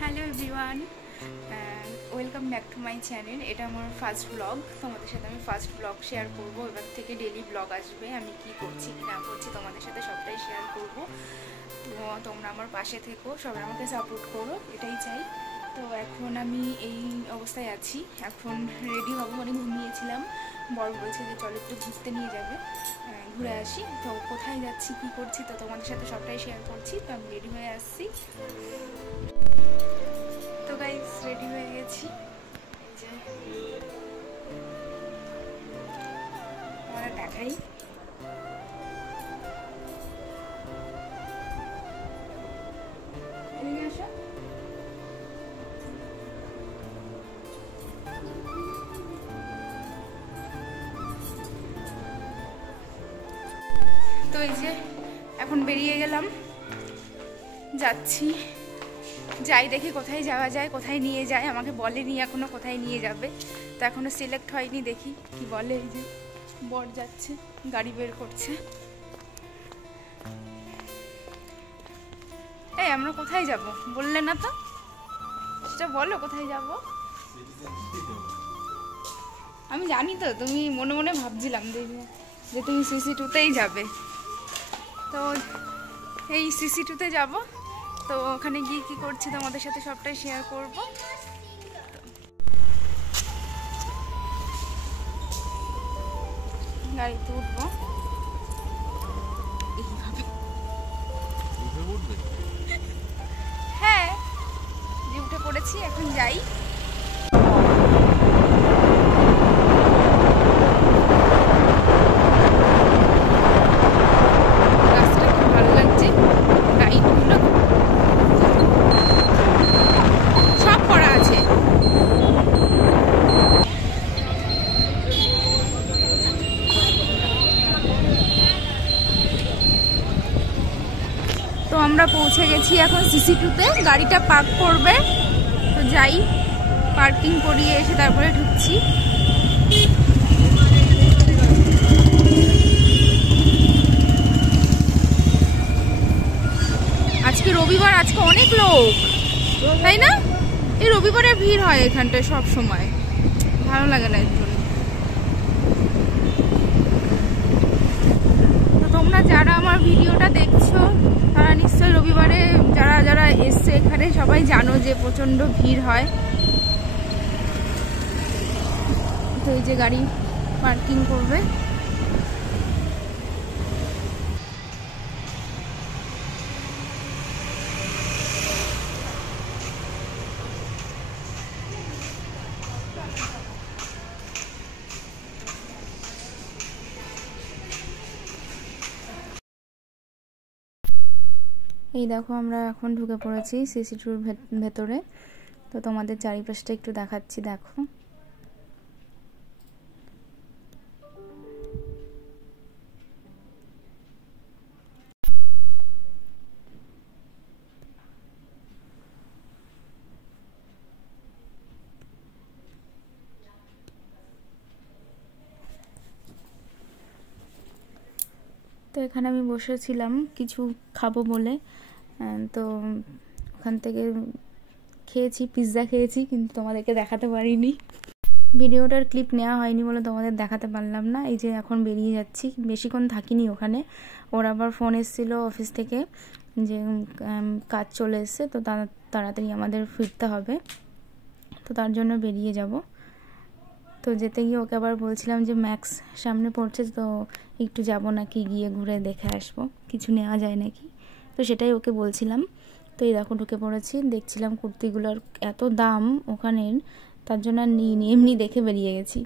Hello everyone, welcome back to my channel. এটা আমার first blog. তোমাদের সাথে আমি ফার্স্ট ব্লগ শেয়ার করব। এবার থেকে ডেলি ব্লগ আসবে, আমি কি করছি কি না করছি তোমাদের সাথে সবটাই শেয়ার করব। তো তোমরা আমার পাশে থেকো, সবাই আমাকে সাপোর্ট করো, এটাই চাই। তো এখন আমি এই অবস্থায় আছি, এখন রেডি হবো, মানে ঘুমিয়েছিলাম। বর বলছে যে চল একটু ঘুরতে নিয়ে যাবে, ঘুরে আসি। তো কোথায় যাচ্ছি কি করছি তো তোমাদের সাথে সবটাই শেয়ার করছি। তো আমি রেডি হয়ে আসছি। তো গাইস রেডি হয়ে গেছি, এই যে আমরা দেখাই। এদিকে আসো। তো এই যে এখন বেরিয়ে গেলাম, যাচ্ছি। যাই দেখি কোথায় যাওয়া যায়, কোথায় নিয়ে যায়। আমাকে বলেনি এখনো কোথায় নিয়ে যাবে, তো এখনো সিলেক্ট হয়নি, দেখি কি বলে। এই যে বর যাচ্ছে, গাড়ি বের করছে। এই আমরা কোথায় যাব বললে না তো, সেটা বলো কোথায় যাব। আমি জানি তো, তুমি মনে মনে ভাবছিলাম যে তুমি সিসি2তেই যাবে। তো এই সিসি2তে যাব। তো ওখানে গিয়ে কি করছি তোমাদের সাথে সবটাই শেয়ার করব। গাড়িতে উঠবো এইভাবে। হ্যাঁ, যে উঠে পড়েছি, এখন যাই। তো আমরা পৌঁছে গেছি এখন সিসি2তে, গাড়িটা পার্ক করবে। তো যাই, পার্কিং করিয়ে এসে তারপরে ঢুকছি। আজকে রবিবার, আজকে অনেক লোক, তাই না? এই রবিবারে ভিড় হয় এখানটায় সব সময়, ভালো লাগে না এর জন্য। তো তোমরা যারা আমার ভিডিওটা দেখছো তারা নিশ্চয়ই রবিবারে যারা যারা এসছে এখানে সবাই জানো যে প্রচন্ড ভিড় হয়। তো এই যে গাড়ি পার্কিং করবে। এই দেখো আমরা এখন ঢুকে পড়েছি সিসি2র ভেতরে। তো তোমাদের চারিপাশটা একটু দেখাচ্ছি, দেখো। তো এখানে আমি বসেছিলাম কিছু খাবো বলে। তো ওখান থেকে খেয়েছি, পিৎজা খেয়েছি, কিন্তু তোমাদেরকে দেখাতে পারিনি। ভিডিওটার ক্লিপ নেওয়া হয়নি বলে তোমাদের দেখাতে পারলাম না। এই যে এখন বেরিয়ে যাচ্ছি, বেশিক্ষণ থাকিনি ওখানে। ওর আবার ফোন এসেছিলো অফিস থেকে যে কাজ চলে এসছে, তো তাড়াতাড়ি আমাদের ফিরতে হবে, তো তার জন্য বেরিয়ে যাব। তো যেতে গিয়ে ওকে আবার বলছিলাম যে ম্যাক্স সামনে পড়ছে, তো একটু যাব নাকি, গিয়ে ঘুরে দেখে আসবো, কিছু নেওয়া যায় নাকি। তো সেটাই ওকে বলছিলাম। তো এই দেখো ঢুকে পড়েছি, দেখছিলাম কুর্তিগুলোর এত দাম ওখানের, তার জন্য আর নিইনি, এমনি দেখে বেরিয়ে গেছি।